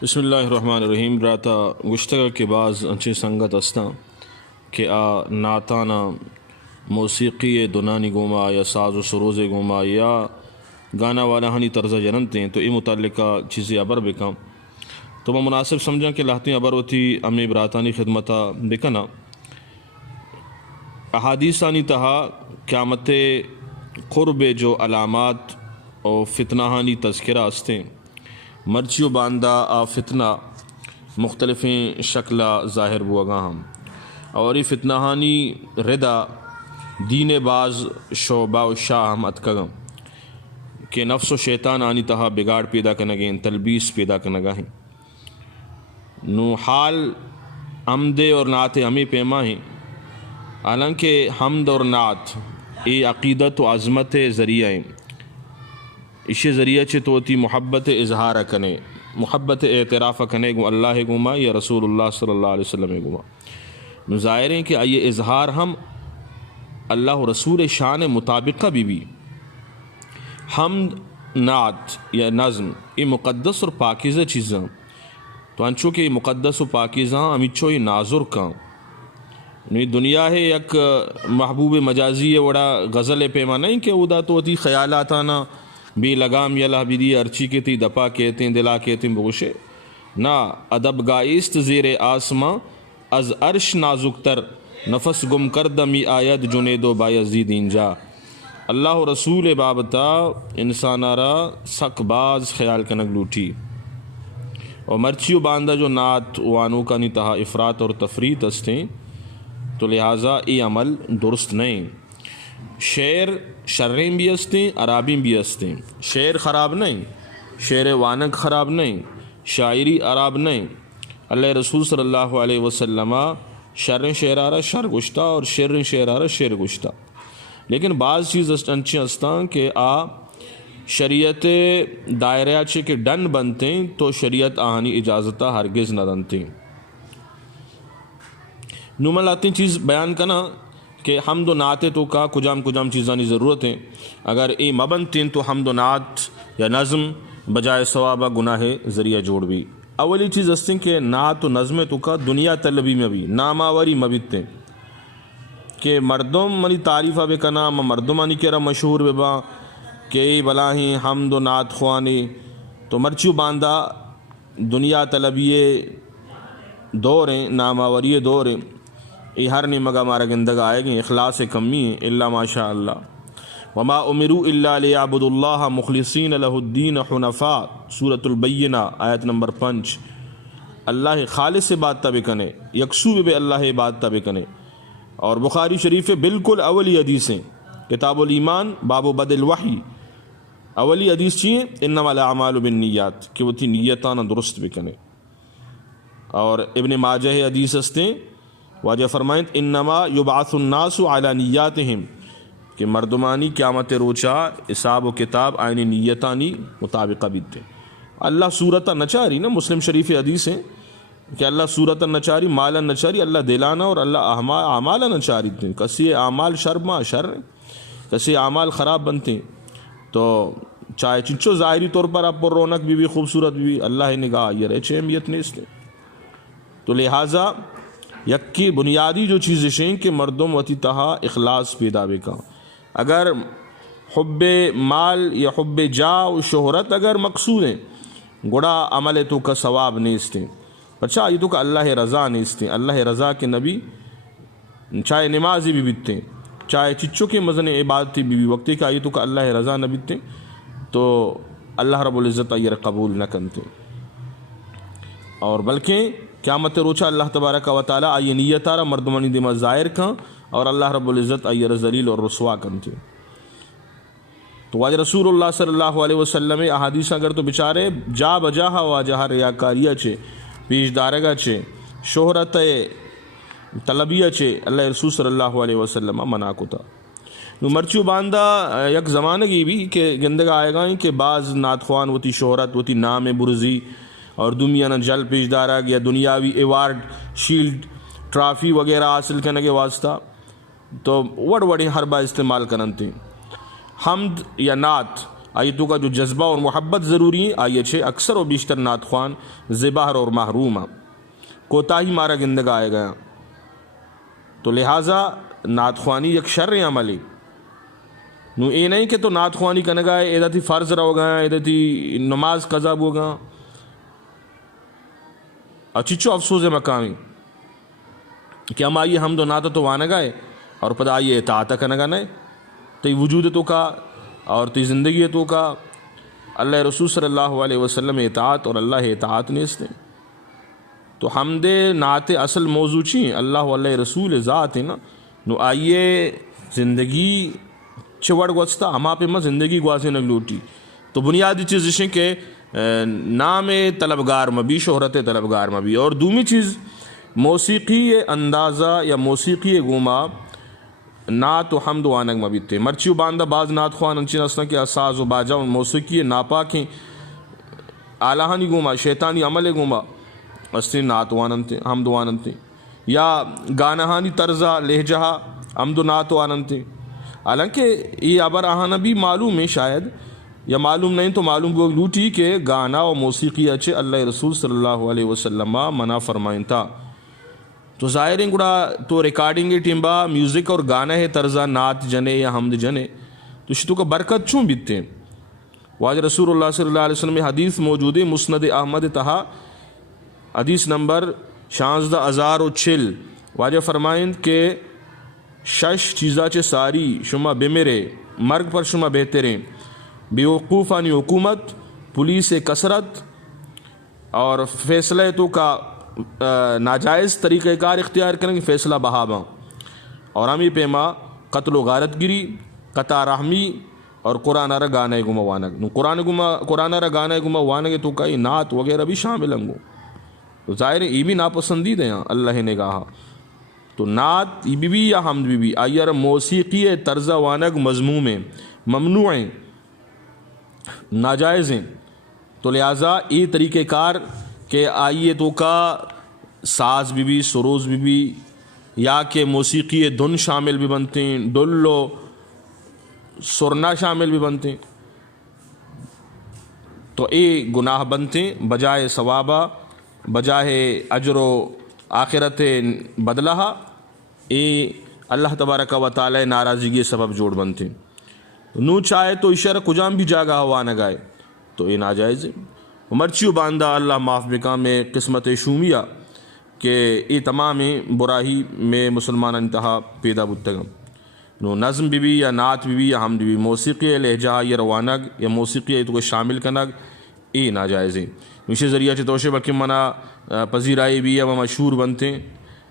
بسم اللہ الرحمن الرحیم. براتا گشتگا کے بعض انچے سنگت استا کہ نعتانا موسیقی دنانی گوما یا ساز و سروز گوما یا گانا والا ہنی طرز جننتے ہیں تو ای متعلقہ چیزیں ابر بکم تو میں مناسب سمجھا کہ لاہتی ابر ہوتی امی براتانی خدمتا بکنا احادیثانی تہا قیامت قرب جو علامات اور فتنہانی تذکرہ استے مرچیو باندہ فتنہ مختلف شکلہ ظاہر بوگا ہم اور یہ فتنہانی ردا دین باز شعبہ و شاہ ہم اتکگم کہ نفس و شیطان آنی تہا بگاڑ پیدا کنگیں تلبیس پیدا کنگا ہیں نو حال حمد اور نعت ہمیں پیما ہیں حالانکہ حمد اور نعت یہ عقیدت و عظمت ذریعہ ہیں اسے ذریعہ چھے تو تی محبت اظہار کنے محبت اعتراف کنے گو اللہ گما یا رسول اللہ صلی اللہ علیہ وسلم گما ظاہر ہیں کہ یہ اظہار ہم اللہ رسول شان مطابقہ بھی حمد نعت یا نظم یہ مقدس اور پاکیزہ چیزاں تو انچو کہ مقدس و پاکیزاں امیچو یہ نازر کا دنیا ہے یک محبوب مجازی وڑا غزل پیما نہیں کہ ادا تو تی خیالات آنا بھی لگام یلا بھی ارچی کے تی دپا کہتے ہیں دلا کہتے ہیں بگوشے نا ادب گائست زیر آسماں از عرش نازک تر نفس گم کردمی آید جنید و بایزید اینجا اللہ رسول بابتا انسانارا سک باز خیال کنگ لوٹی اور مرچیو باندہ جو نعت وانو کا نتہا افراط اور تفریط استے تو لہٰذا یہ عمل درست نہیں. شعر شرعیم بھی استے عرابیم بھی استے شعر خراب نہیں شعر وانک خراب نہیں شاعری عراب نہیں اللہ رسول صلی اللہ علیہ وسلم شر شعرارہ شر گشتہ اور شر شعرارہ شعر گشتہ لیکن بعض چیز انچی استان کہ شریعت دائرہ چھے کہ ڈن بنتے ہیں تو شریعت آہانی اجازتہ ہرگز نہ دنتے نومن لاتی چیز بیان کنا کہ حمد و نعت تو کا کجام چیزانی ضرورت ہیں اگر اے مبنتیں تو حمد و نعت یا نظم بجائے ثوابہ گناہ ذریعہ جوڑ بھی. اولی چیز استیں کہ نعت و نظم تو کا دنیا طلبی میں بھی ناماوری مبتیں کہ مردم منی تعریفہ بے کنا مردمانی کہرا مشہور بے با کہ بلا ہی حمد و نعت خوانی تو مرچیو باندہ دنیا طلبی دور ہیں ناماوری دور ہیں یہ ہر نے مگا مارا گندگا آئے گئے اخلاص کمی ہیں اللہ ماشاء اللہ وما امروا الا لیعبدوا اللہ مخلصین لہ الدین حنفاء سورۃ البینہ آیت نمبر 5 اللہ خالص سے بات تبے کنے یکسو بے اللہ بات تبے کنے اور بخاری شریف بالکل اولی حدیثیں کتاب الایمان باب بدء الوحی اولی حدیث چیئے انما الاعمال بالنیات کہ وہ تھی نیتانا درست بے کنے اور ابن ماجہ حدیث استیں واجہ فرمائیں انما یبعث الناس علی نیاتہم کہ مردمانی قیامت روچا حساب و کتاب آئینی نیتانی مطابقہ بیتے اللہ صورتا نچاری نا مسلم شریف حدیث ہیں کہ اللہ صورتا نچاری مالا نچاری اللہ دلانا اور اللہ اعمالا نچاری دیں کسی اعمال شرما شر کسی اعمال خراب بنتے تو چاہے چنچو ظاہری طور پر آپ پر رونق بھی خوبصورت بھی اللہ نگاہ یہ رہے چھے اہمیت نہیں اس نے تو لہٰذا یکی بنیادی جو چیزیں ہیں کہ مردم وتی تہا اخلاص پیدا بے کا اگر حب مال یا حب جا و شہرت اگر مقصود ہیں گڑا عمل تو کا ثواب نہیں استیں پچھا یہ تو کا اللہ رضا نہیں استیں اللہ رضا کے نبی چاہے نمازی بھی بیتیں چاہے چچو کے مزن عبادتی بھی وقتی کہ آئی تو کا اللہ رضا نہ بیتیں تو اللہ رب العزت آئیر قبول نہ کنتے اور بلکہ قیامت روچا اللہ تبارک و تعالی آئی نیتارا مردمانی دماء ظاہر کن اور اللہ رب العزت آئی ذلیل اور رسوا کنتے تو واجہ رسول اللہ صلی اللہ علیہ وسلم احادیث اگر تو بچارے جا بجاہا واجہ ریاکاریہ چھے پیش دارگا چھے شہرت طلبیہ چھے اللہ رسول صلی اللہ علیہ وسلم منع کو تھا مرچو باندہ یک زمانہ کی بھی کہ گندگا آئے گا کہ بعض ناتخوان ہوتی شہرت ہوتی نام برزی اور دنیا جل پیش دارا یا دنیاوی ایوارڈ شیلڈ ٹرافی وغیرہ حاصل کرنے کے واسطہ تو وڑ وڑی ہر با استعمال کرنتے حمد یا نعت آئی تو کا جو جذبہ اور محبت ضروری ہے آئیے چھے اکثر و بیشتر نعت خوان زباہر اور محروم کوتاہی مارا گندگا آئے گیا. تو لہٰذا نعت خوانی یک شر عملی نو اے نہیں کہ تو نعت خوانی کنگا ہے ایدہ تھی فرض رہو گا ایدہ تھی نماز قضا ہو گا اچھو افسوس مقامی کہ ہم آئیے حمد و نعت تو وانگا ہے اور پدا آئیے اطاعت کنگا نہیں تی وجود تو کا اور تی زندگی تو کا. اللہ رسول صلی اللہ علیہ وسلم اطاعت اور اللہ اطاعت نیستے. تو حمد نعت اصل موضوع چیں اللہ علیہ رسول ذات ہے نا. نو آئیے زندگی چوڑ گوستا ہما پہ زندگی گواسے نگلوٹی. تو بنیادی چیز ہے کہ نام طلبگار مبی شہرت طلبگار مبی. اور دومی چیز موسیقی اندازہ یا موسیقی گوما نعت و حمد وانگ مبیتے مرچیو باندہ بعض نعت خوان انچین اسنا کہ اساز و باجا و موسیقی ناپاکیں آلہانی گوما شیطانی عمل گوما استے نعت واننتے حمد واننتے یا گانہانی طرزہ لہجہ حمد و نعت واننتے. حالانکہ یہ ابر آہانا بھی معلوم ہے شاید یا معلوم نہیں تو معلوم گو لوٹی کہ گانا و موسیقی اچھے اللہ رسول صلی اللہ علیہ وسلم منع فرمائن تھا. تو ظاہر ہے گڑا تو ریکارڈنگ ٹیمبا میوزک اور گانا ہے طرزہ نعت جنے یا حمد جنے تو شتو کا برکت چوں بیتے ہیں. واج رسول اللہ صلی اللہ علیہ وسلم حدیث موجود ہے مسند احمد تہا حدیث نمبر 16,006 واجہ فرمائند کہ شش چیزا چے ساری شما بمیرے مرگ پر شما بہتریں بیوقوفانی حکومت پولیس کثرت اور فیصلہ تو کا ناجائز طریقہ کار اختیار کریں گے فیصلہ بہاباں اور ہمیں پیما قتل و غارت گری قطع رحمی اور قرآن را گانا گما وانگ. قرآن را گانا گما وانگ تو کئی نعت وغیرہ بھی شامل ہوں گو. تو ظاہر ہے یہ بھی ناپسندید ہیں اللہ نے کہا. تو نعت یہ بھی یا حمد بھی آئیر موسیقی طرزہ وانگ مضموم ہیں ممنوع ہیں ناجائز ہیں. تو لہٰذا یہ طریقہ کار کہ آئیے تو کا ساز بھی سروز بھی یا کہ موسیقی دھن شامل بھی بنتے ہیں ڈلو سرنا شامل بھی بنتے ہیں تو اے گناہ بنتے ہیں بجائے ثوابہ بجائے اجر و آخرت بدلہ اے اللہ تبارک و تعالی ناراضگی سبب جوڑ بنتے ہیں. نو چاہے تو اشارہ کجام بھی جاگا ہوا نہ گائے تو یہ ناجائز ہے. مرچیو باندہ اللہ معاف بکا میں قسمت شومیہ کہ یہ تمام براہی میں مسلمان انتہا پیدا بتگم. نو نظم بھی یا نعت بھی یا حمد بھی موسیقی لہجہ یا روانگ یا موسیقی تو شامل کنگ یہ ناجائز ہے. اسی ذریعہ چتوشے بلکہ منع پذیرائی بھی یا مشہور بنتے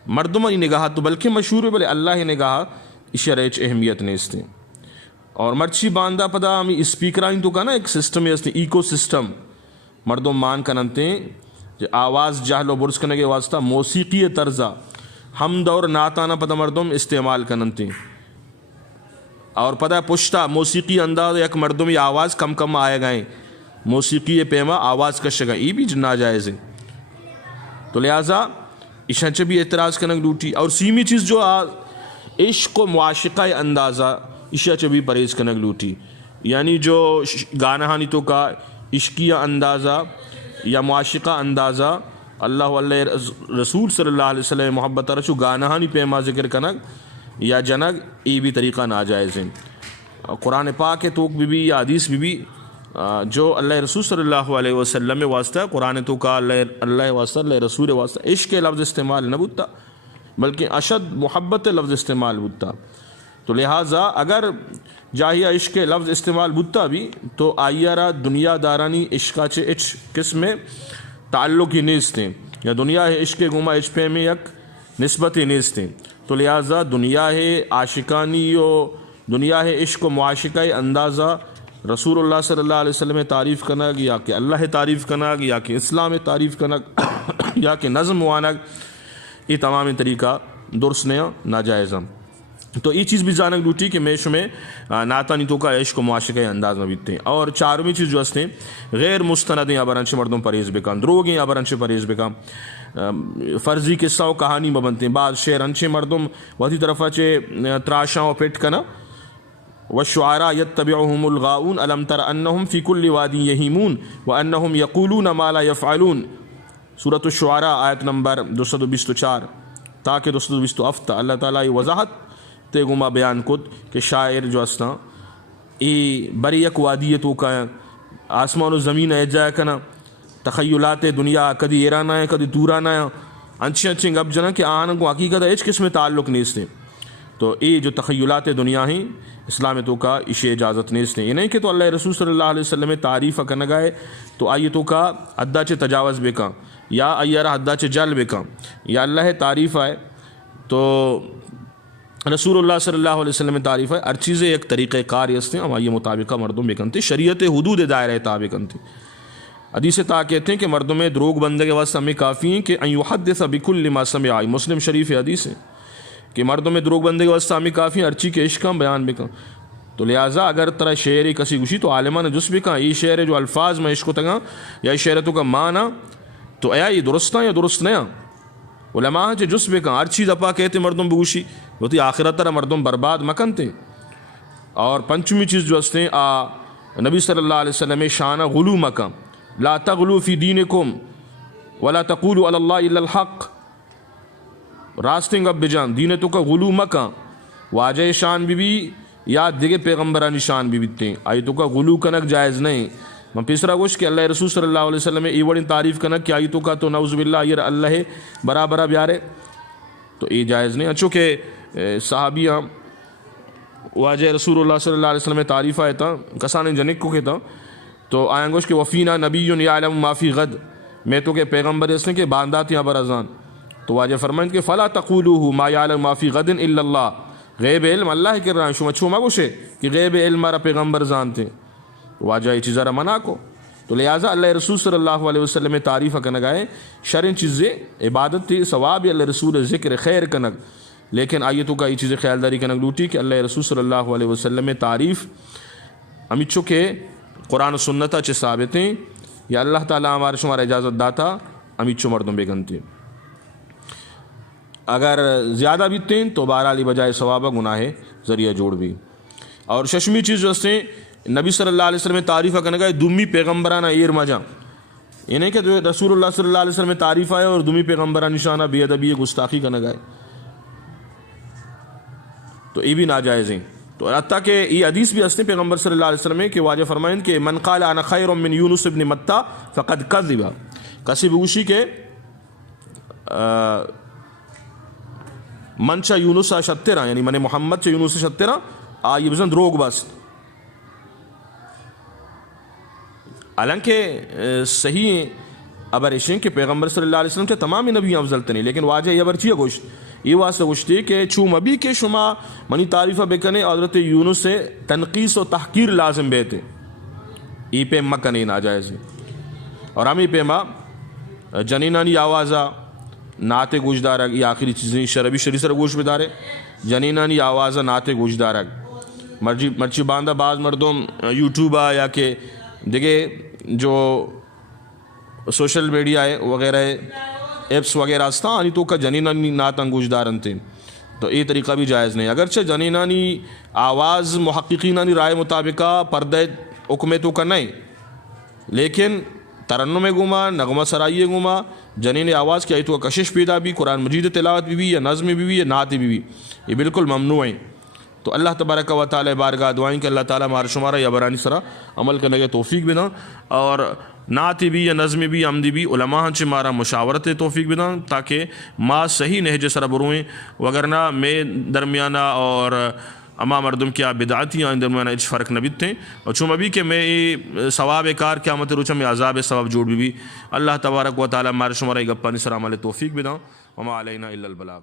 مردمہ ہی نگاہ تو بلکہ مشہور ہے بلے اللہ ہی نگاہ اشارچ اہمیت نیستے. اور مرچی باندہ پدا ہمیں اسپیکرائن تو کا نا ایک سسٹم ہے ایکو سسٹم مردم مان کننتے ہیں آواز جہل و برس کرنے کے واسطہ موسیقی طرزہ حمد اور نعتانہ پتہ مردم استعمال کننتے ہیں. اور پتہ پشتہ موسیقی انداز یک مردم یہ آواز کم کم آئے گئے موسیقی پیما آواز کش گئے یہ بھی ناجائز ہے. تو لہٰذا اشنچ بھی اعتراض کنگ لوٹی. اور سیمی چیز جو عشق و معاشقہ اندازہ اشنچ بھی پرہیز کنگ لوٹی. یعنی جو گانہانی تو کا عشقیہ اندازہ یا معاشقہ اندازہ اللہ علیہ رسول صلی اللہ علیہ وسلم محبت رچو گانہانی پیما ذکر کنگ یا جنگ ای بھی طریقہ ناجائز ہیں. قرآن پاک توک بھی یا حدیث بھی جو اللہ رسول صلی اللہ علیہ وسلم میں واسطہ قرآن تو کا اللہ واسطہ اللہ رسول واسطہ عشق لفظ استعمال نہ بودتا بلکہ اشد محبت لفظ استعمال بودتا. تو لہٰذا اگر جاہیہ عشق لفظ استعمال بودتا بھی تو آئیارہ دنیا دارانی عشقہ چے اچ کس میں تعلق ہی نیستیں یا دنیا ہے عشق گما اچ پہ میں یک نسبت ہی نیستیں. تو لہٰذا دنیا ہے عاشقانی و دنیا ہے عشق و معاشقہ اندازہ رسول اللہ صلی اللہ علیہ وسلم تعریف کنگ یا کہ اللہ تعریف کنگ یا کہ اسلام تعریف کنگ یا کہ نظم وانگ یہ تمام طریقہ درست نیا ناجائز. تو یہ چیز بھی جانک لوٹی کہ میش میں نعتانی تو کا عشق و معاشقہ انداز میں بیتتے ہیں. اور چارویں چیز جو ہستے غیر مستندیں ابرانچے مردم پرہیز بکام دروگیں ابرانچے پرہیز بکام فرضی قصہ و کہانی میں بنتے ہیں. بعض شعر انچے مردم وہی طرف اچھے تراشاں و پیٹ کنا والشعراء يتبعهم الغاؤون ألم تر أنهم في كل واد يهيمون وأنهم يقولون ما لا يفعلون. سورۃ الشعراء آیت نمبر 224 تاکہ 227 اللہ تعالیٰ وضاحت تے گما بیان کت کہ شاعر جو اسنا ای بری یک وادی تو کا آسمان و زمین ایجا کنا تخیلات دنیا کدی ایرانا ہے کدی دورانا ہے انچے انچے گپ جنا کہ آن کو حقیقت ہے اس قسم تعلق نہیں اس نے. تو یہ جو تخیلات دنیا ہیں اسلام تو کا اسے اجازت نہیں اس نے. یہ نہیں کہ تو اللہ رسول صلی اللہ علیہ وسلم تعریف کرنا گائے تو آئیے تو کا ادا چے تجاوز بے کا یا ایرا ادا چے جل بے کا یا اللہ تعریف آئے تو رسول اللہ صلی اللہ علیہ وسلم تعریف ہے ہر چیزیں ایک طریقہ کار اس نے ہم آئیے مطابقہ مردوں میں کنتے شریعت حدود دائرہ تابع کنتے. حدیث تا کہتے ہیں کہ مردوں میں دروغ بندے کے واسطے ہمیں کافی ہیں کہ ان یحدث بکل ما سمع. مسلم شریف حدیث ہے کہ مردوں میں دروغ بندے کے واسطے ہمیں کافی ہیں ارچی کے عشق بیان بکا. تو لہٰذا اگر ترا شعر کسی گوشی تو عالمہ نے جس بکا یہ شعر ہے جو الفاظ میں عشق تگا یا شعرتوں کا معنی تو ایا یہ درست یا درست نیا علماء جو جس بکا ہر چیز اپا کہتے مردوں بگوشی ہوتی آخرت ترا مردوں برباد مکنتے. اور پنچمی چیز جو ہستے نبی صلی اللہ علیہ وسلم شانہ غلو مکا لا تغلو فی دینکم ولا تقولوا علی اللہ الا الحق. راستیں گب بجان دین تو کا غلو مکا واجہ شان بھی یا دیگے پیغمبرانی شان بھی بیتے آئی تو کا غلو کنک جائز نہیں. میں پیسرا گوش کہ اللہ رسول صلی اللہ علیہ وسلم ای بڑی تعریف کنک کہ آئی تو کا تو نعوذ باللہ یہ اللہ برابرہ بیارے تو یہ جائز نہیں. اچھو کہ صحابیہ واجہ رسول اللہ صلی اللہ علیہ وسلم تعریف آئے تھا کسان جنک کو کہتا تو آئیں گوش کہ وفینا نبی یعلم ما فی غد میں تو کہ پیغمبر اس نے کہ باندات یہاں برازان تو واجہ فرمائیں کہ فلا تقولوه ما يعلم ما في غد الا اللہ. غیب علم اللہ کر رہا شما چھو مگوشے کہ غیب علم مارا پیغمبر جانتے واجہ یہ چیزیں منع کو. تو لہٰذا اللہ رسول صلی اللہ علیہ وسلم تعریف کنگ آئے شرع چیزیں عبادت تھی ثواب اللہ رسول ذکر خیر کنگ لیکن آئیے تو کا یہ چیزیں خیالداری کنگ لوٹی کہ اللہ رسول صلی اللہ علیہ وسلم تعریف ہمیں چکے قرآن و سنتا چے ثابتیں یا اللہ تعالیٰ ہمارے شمارا اجازت داتا ہمیں چو مردوں بے گنتے. اگر زیادہ بیتیں تو بہرحال بجائے ثوابہ گناہ ذریعہ جوڑ بھی. اور ششمی چیز جو سے نبی صلی اللہ علیہ وسلم تعریف کرنے گئے دمی پیغمبرانہ ایر مجا یہ نہیں کہ رسول اللہ صلی اللہ علیہ وسلم تعریف آئے اور دمی پیغمبرانہ نشانہ بے ادبی گستاخی کرنے گئے تو یہ بھی ناجائز ہیں. تو حتیٰ کہ یہ حدیث بھی ہستے پیغمبر صلی اللہ علیہ وسلم کہ واجہ فرمائیں کہ من قال انا خیر من یونس ابن متہ فقد کذب. کسی بگوشی کے منشا یونس شترا یعنی من محمد سے یونس شترا یہ بزن دروغ بس. حالانکہ صحیح ابر اشیں کہ پیغمبر صلی اللہ علیہ وسلم کے تمام نبی افضل تنی لیکن واجہ یہ برچی گوشت یہ واسطہ گوشتی کہ چوم ابھی کے شما منی تعریفہ بکنے حضرت یونس سے تنقیص و تحقیر لازم بیتے ای پہ مکنی ناجائز ہے. اور ہمیں پیما جنینانی آوازہ نعت گوش دارگ یہ آخری چیزیں شربی شریسر گوش بدارے جنینانی آوازہ نعت گوش دارگ مرچی باندہ بعض مردم یوٹیوبہ یا کہ دیکھے جو سوشل میڈیا ہے وغیرہ ایپس وغیرہ استا آنی تو کا جنینانی نعت انگوش دارن تھے تو یہ طریقہ بھی جائز نہیں. اگرچہ جنینانی آواز محققینانی رائے مطابقہ پردہ حکم تو کا نہیں لیکن ترنم گما نغمہ سرائیے گما جنین آواز کی آیتوں کا کشش پیدا بھی قرآن مجید تلاوت بھی یا نظم بھی یا نعت بھی یہ بالکل ممنوع ہیں. تو اللہ تبارک و تعالی بارگاہ دعائیں کہ اللہ تعالیٰ ہمارا شمارا یا برانی سرا عمل کرنے کے توفیق بنا اور نعت بھی یا نظم بھی عمدی بھی علماء ہنچے مارا مشاورت توفیق بنا تاکہ ما صحیح نہج سرا بروئیں وگرنہ میں درمیانہ اور اما مردم کیا بدعتی ہیں درمیانہ اچ فرق نبیت تھیں اور چون ابھی کہ میں ثواب کار قیامت روچہ میں عذاب ثواب جوڑ بھی اللہ تبارک و تعالی ہمارے شمارا گپانی سرا عمل توفیق بنا وما علینا الا البلاغ.